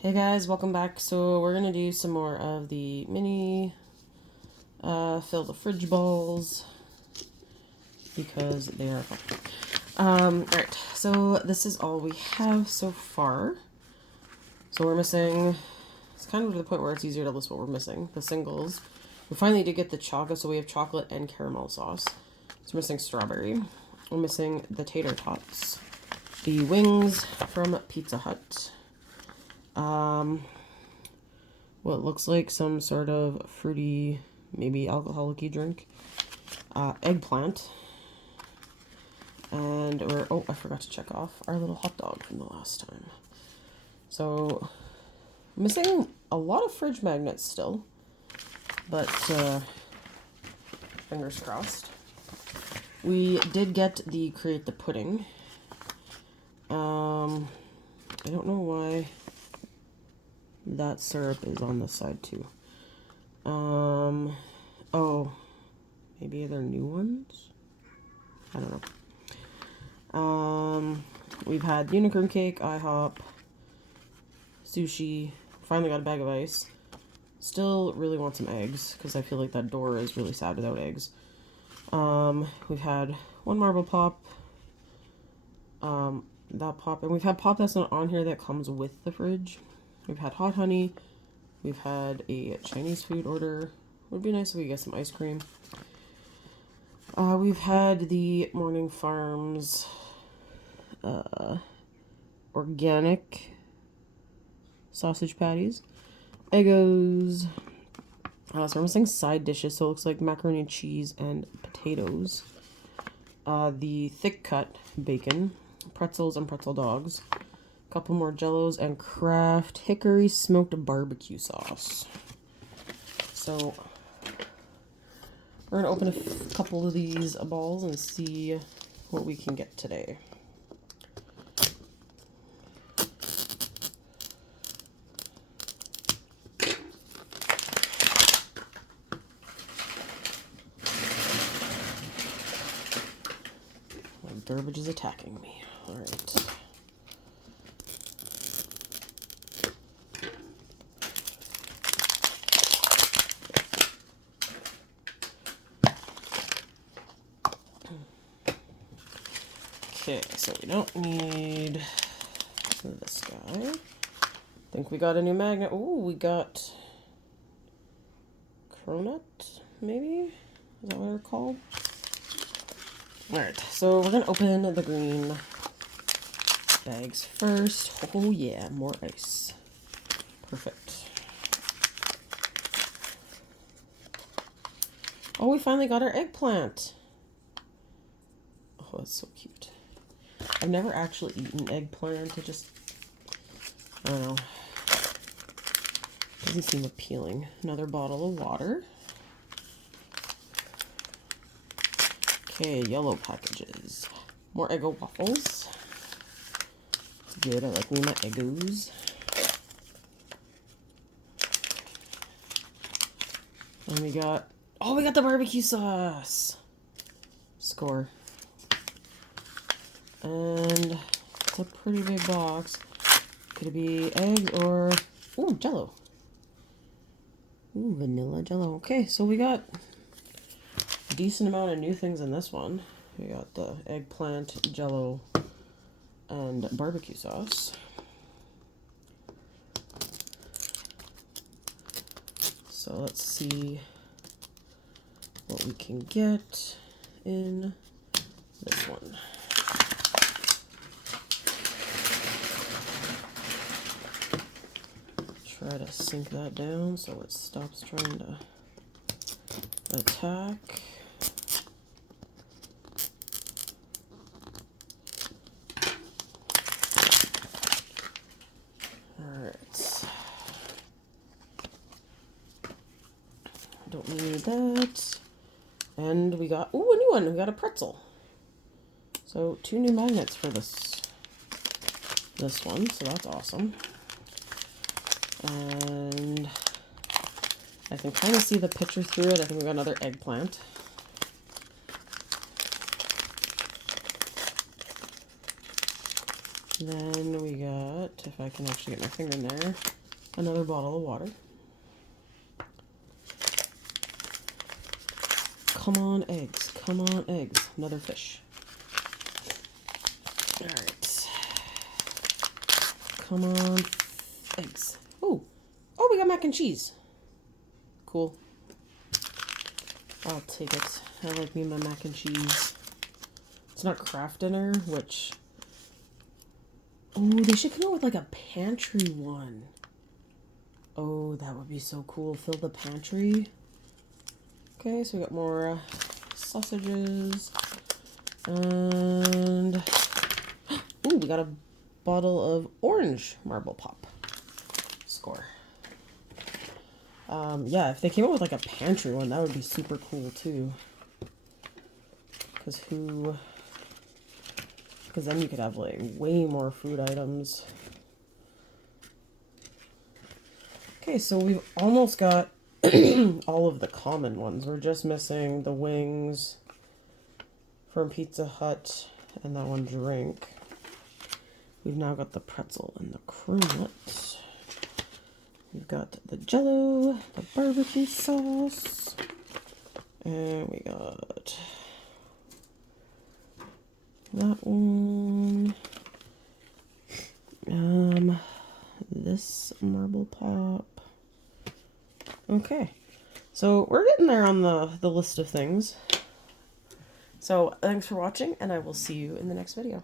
Hey guys, welcome back. So we're gonna do some more of the mini fill the fridge balls because they are fun. Alright, so this is all we have so far. So we're missing, it's kind of to the point where it's easier to list what we're missing. The singles. We finally did get the chocolate, so we have chocolate and caramel sauce. So we're missing strawberry. We're missing the tater tots. The wings from Pizza Hut. What looks like some sort of fruity, maybe alcoholic-y drink. Eggplant. And I forgot to check off our little hot dog from the last time. So, missing a lot of fridge magnets still. But, fingers crossed. We did get the create the pudding. I don't know why that syrup is on the side too. Oh, maybe they're new ones? I don't know. We've had unicorn cake, IHOP, sushi, finally got a bag of ice. Still really want some eggs, because I feel like that door is really sad without eggs. We've had one marble pop, that pop, and we've had pop that's not on here that comes with the fridge. We've had hot honey. We've had a Chinese food order. Would be nice if we get some ice cream. We've had the Morning Farms organic sausage patties. Eggos. So we're missing side dishes, so it looks like macaroni and cheese and potatoes. The thick cut bacon, pretzels and pretzel dogs. Couple more jellos and Kraft hickory smoked barbecue sauce. So we're gonna open a couple of these balls and see what we can get today. My garbage is attacking me. All right. Okay, so we don't need this guy. I think we got a new magnet. Ooh, we got cronut, maybe? Is that what they're called? Alright, so we're gonna open the green bags first. Oh yeah, more ice. Perfect. Oh, we finally got our eggplant. Oh, that's so cute. I've never actually eaten eggplant. I don't know. Doesn't seem appealing. Another bottle of water. Okay, yellow packages. More Eggo waffles. It's good. I like me my Eggos. And we got the barbecue sauce. Score. And it's a pretty big box. Could it be eggs or... Ooh, Jello. Ooh, vanilla Jello. Okay, so we got a decent amount of new things in this one. We got the eggplant, Jello, and barbecue sauce. So let's see what we can get in this one. Try to sink that down so it stops trying to attack. Alright. Don't need that. And we got, ooh, a new one. We got a pretzel. So 2 new magnets for this one, so that's awesome. And I can kind of see the picture through it. I think we got another eggplant. Then we got, if I can actually get my finger in there, another bottle of water. Come on, eggs. Come on, eggs. Another fish. Alright. Come on, eggs. Oh, we got mac and cheese. Cool. I'll take it. I like me my mac and cheese. It's not craft dinner, which... Oh, they should come out with like a pantry one. Oh, that would be so cool. Fill the pantry. Okay, so we got more sausages. And... Ooh, we got a bottle of orange marble pop. Score. Yeah, if they came out with like a pantry one, that would be super cool too. Because then you could have like way more food items. Okay, so we've almost got all of the common ones. We're just missing the wings from Pizza Hut and that one drink. We've now got the pretzel and the crumblet. We've got the Jell-O, the barbecue sauce, and we got that one. This marble pop. Okay, so we're getting there on the list of things. So thanks for watching, and I will see you in the next video.